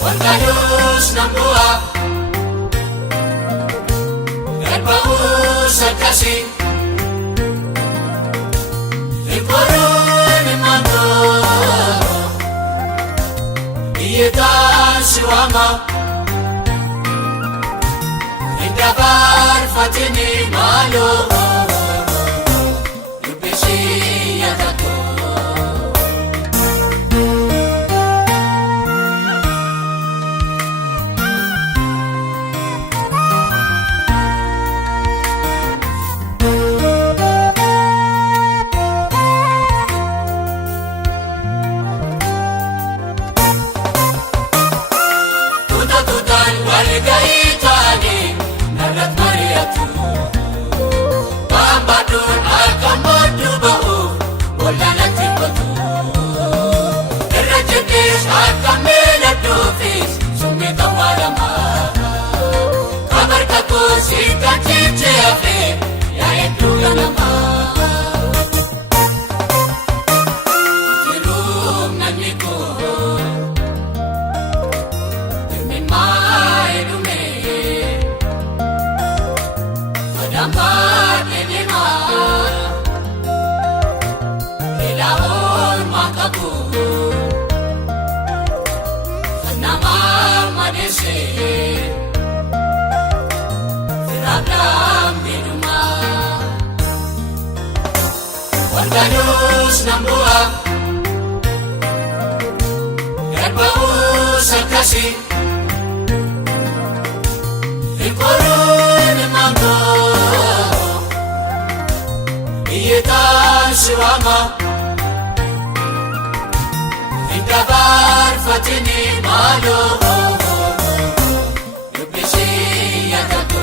Wangalus ng buwa Nagpaus at kasing Ikoron ng manto Iyetan siwama Indabar fatini malo Lupesi yatato Gaitani nagat mariatu Pambadun akamodu bau Bolana tipatu Derajekis akamena dufis Sumita walama Kabar kaku sika cice afe Ya itu nama Jirum nanyiku Dampat edema Ilaon makabu Nama madese Firablam biduma Wanganus nambua Erbaus akasi Ikorun mango Iyetan siwama Indabar fatini malo Lupesi yatato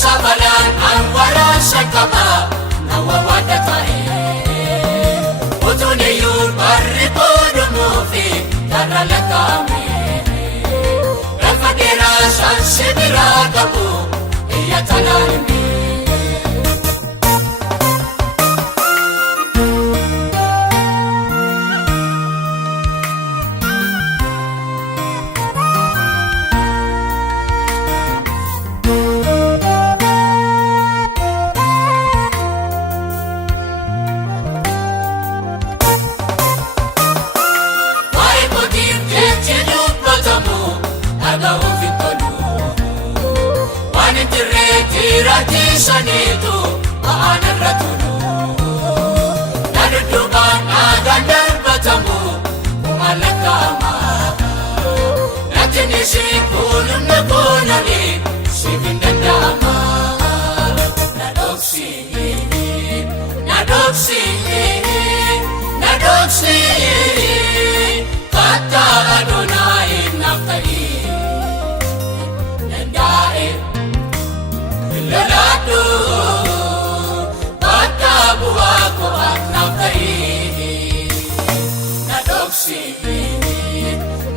Sabalan ang waras sa kama Nawawada tayo Uto na yun Paripono mo fi Tarala kami Ramadera San Sibiraga po Iya talalimi Sanitu maanan ratulu Naduduman agandang batamu Umalagama Natinisi kulong na kunali Sibindandama Nadogsi Nadogsi Nadogsi dhoksi katta Adonai naaf ta'i dandaa'e lolaadhu bakka bu'aa koo naaf ta'i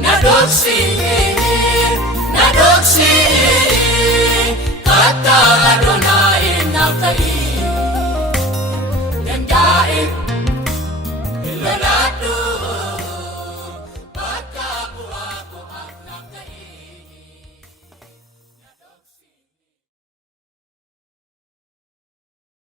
na dhoksi